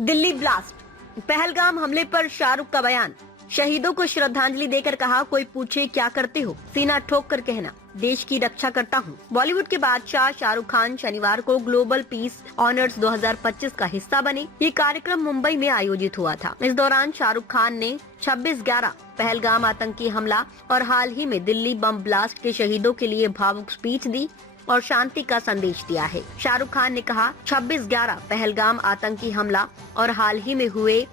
Delhi blast, Pahalgam हमले पर शाहरुख का बयान। शहीदों को श्रद्धांजलि देकर कहा, कोई पूछे क्या करते हो, सीना ठोक कर कहना, देश की रक्षा करता हूँ। बॉलीवुड के बादशाह शाहरुख खान शनिवार को ग्लोबल पीस ऑनर्स 2025 का हिस्सा बने। ये कार्यक्रम मुंबई में आयोजित हुआ था। इस दौरान शाहरुख खान ने 26/11 पहलगाम आतंकी हमला और हाल ही में दिल्ली बम ब्लास्ट के शहीदों के लिए भावुक स्पीच दी और शांति का संदेश दिया है। शाहरुख खान ने कहा, 26/11 पहलगाम आतंकी हमला और हाल ही में हुए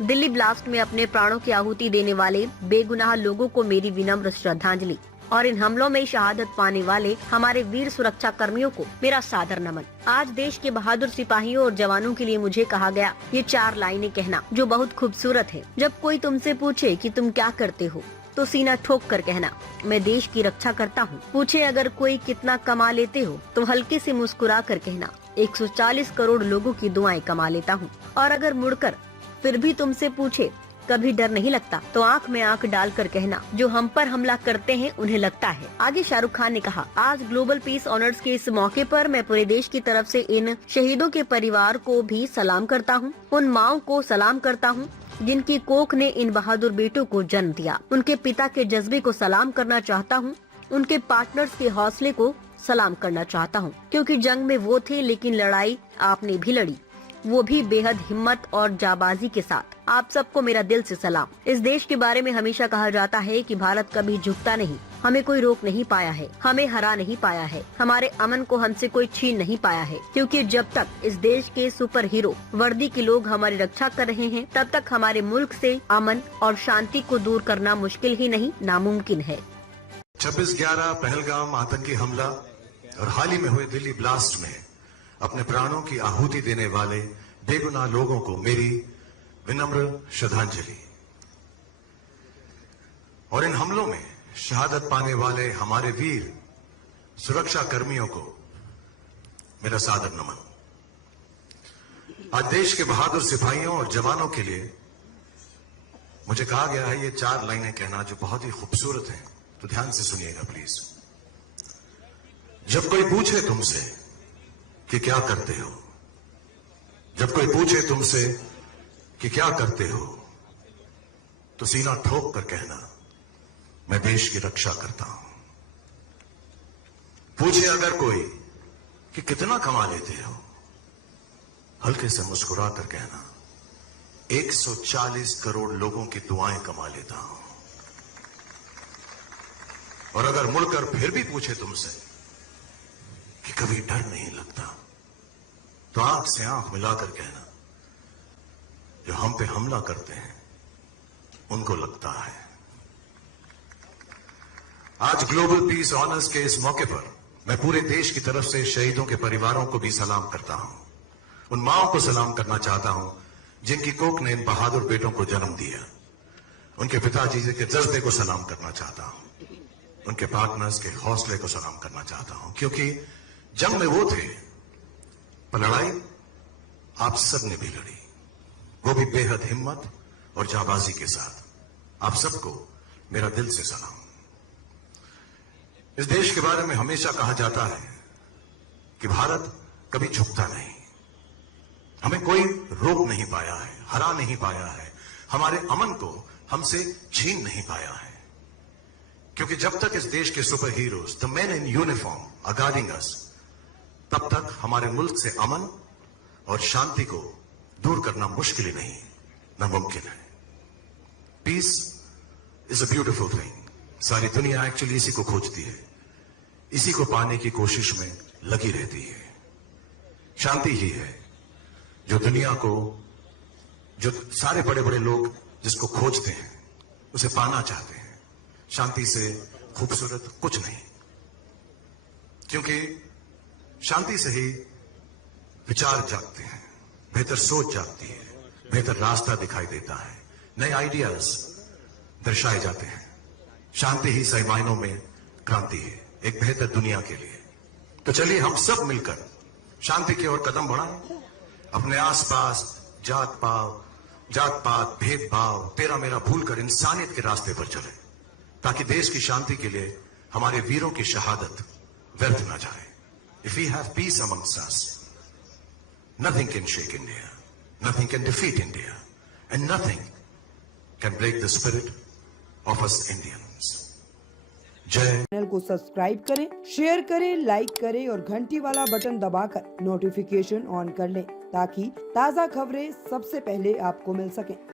दिल्ली ब्लास्ट में अपने प्राणों की आहुति देने वाले बेगुनाह लोगों को मेरी विनम्र श्रद्धांजलि और इन हमलों में शहादत पाने वाले हमारे वीर सुरक्षा कर्मियों को मेरा सादर नमन। आज देश के बहादुर सिपाहियों और जवानों के लिए मुझे कहा गया ये 4 लाइनें कहना, जो बहुत खूबसूरत है। जब कोई तुमसे पूछे कि तुम क्या करते हो, तो सीना ठोक कर कहना, मैं देश की रक्षा करता हूँ। पूछे अगर कोई कितना कमा लेते हो, तो हल्के से मुस्कुरा कर कहना, 140 करोड़ लोगों की दुआएं कमा लेता हूँ। और अगर मुड़कर फिर भी तुमसे पूछे कभी डर नहीं लगता, तो आंख में आंख डालकर कहना, जो हम पर हमला करते हैं उन्हें लगता है। आगे शाहरुख खान ने कहा, आज ग्लोबल पीस ऑनर्स के इस मौके पर मैं पूरे देश की तरफ से इन शहीदों के परिवार को भी सलाम करता हूँ। उन माओं को सलाम करता हूँ जिनकी कोख ने इन बहादुर बेटों को जन्म दिया। उनके पिता के जज्बे को सलाम करना चाहता हूँ। उनके पार्टनर्स के हौसले को सलाम करना चाहता हूँ, क्योंकि जंग में वो थे लेकिन लड़ाई आपने भी लड़ी, वो भी बेहद हिम्मत और जाबाजी के साथ। आप सबको मेरा दिल से सलाम। इस देश के बारे में हमेशा कहा जाता है कि भारत कभी झुकता नहीं। हमें कोई रोक नहीं पाया है, हमें हरा नहीं पाया है, हमारे अमन को हमसे कोई छीन नहीं पाया है। क्योंकि जब तक इस देश के सुपर हीरो वर्दी के लोग हमारी रक्षा कर रहे हैं, तब तक हमारे मुल्क से अमन और शांति को दूर करना मुश्किल ही नहीं, नामुमकिन है। 26/11 पहलगाम आतंकी हमला और हाल ही में हुए दिल्ली ब्लास्ट में अपने प्राणों की आहुति देने वाले बेगुनाह लोगों को मेरी विनम्र श्रद्धांजलि और इन हमलों में शहादत पाने वाले हमारे वीर सुरक्षा कर्मियों को मेरा सादर नमन। आज देश के बहादुर सिपाहियों और जवानों के लिए मुझे कहा गया है ये 4 लाइनें कहना, जो बहुत ही खूबसूरत हैं, तो ध्यान से सुनिएगा प्लीज। जब कोई पूछे तुमसे कि क्या करते हो, जब कोई पूछे तुमसे कि क्या करते हो, तो सीना ठोक कर कहना, मैं देश की रक्षा करता हूं। पूछे अगर कोई कि कितना कमा लेते हो, हल्के से मुस्कुरा कर कहना, 140 करोड़ लोगों की दुआएं कमा लेता हूं। और अगर मुड़कर फिर भी पूछे तुमसे कि कभी डर नहीं लगता, तो आंख से आंख मिलाकर कहना, जो हम पे हमला करते हैं उनको लगता है। आज ग्लोबल पीस ऑनर्स के इस मौके पर मैं पूरे देश की तरफ से शहीदों के परिवारों को भी सलाम करता हूं। उन माओं को सलाम करना चाहता हूं जिनकी कोख ने इन बहादुर बेटों को जन्म दिया। उनके पिताजी के जज्बे को सलाम करना चाहता हूं। उनके पार्टनर्स के हौसले को सलाम करना चाहता हूं, क्योंकि जंग में वो थे, पर लड़ाई आप सब ने भी लड़ी, वो भी बेहद हिम्मत और जाबाजी के साथ। आप सबको मेरा दिल से सलाम। इस देश के बारे में हमेशा कहा जाता है कि भारत कभी झुकता नहीं। हमें कोई रोक नहीं पाया है, हरा नहीं पाया है, हमारे अमन को हमसे छीन नहीं पाया है। क्योंकि जब तक इस देश के super heroes, the men in uniform are guarding us, तब तक हमारे मुल्क से अमन और शांति को दूर करना मुश्किल ही नहीं, नामुमकिन है। Peace is a beautiful thing. सारी दुनिया एक्चुअली इसी को खोजती है, इसी को पाने की कोशिश में लगी रहती है। शांति ही है जो दुनिया को, जो सारे बड़े बड़े लोग जिसको खोजते हैं, उसे पाना चाहते हैं। शांति से खूबसूरत कुछ नहीं, क्योंकि शांति से ही विचार जागते हैं, बेहतर सोच जागती है, बेहतर रास्ता दिखाई देता है, नए आइडियाज दर्शाए जाते हैं। शांति ही सही मायनों में क्रांति है, एक बेहतर दुनिया के लिए। तो चलिए हम सब मिलकर शांति की ओर कदम बढ़ाएं। अपने आसपास जात पात भेदभाव तेरा मेरा भूलकर इंसानियत के रास्ते पर चले, ताकि देश की शांति के लिए हमारे वीरों की शहादत व्यर्थ न जाए। If we have peace amongst us, nothing can shake India. nothing can defeat India, and nothing can break the spirit of us Indians. जय। चैनल को सब्सक्राइब करें, शेयर करें, लाइक करें और घंटी वाला बटन दबाकर नोटिफिकेशन ऑन कर लें ताकि ताज़ा खबरें सबसे पहले आपको मिल सकें।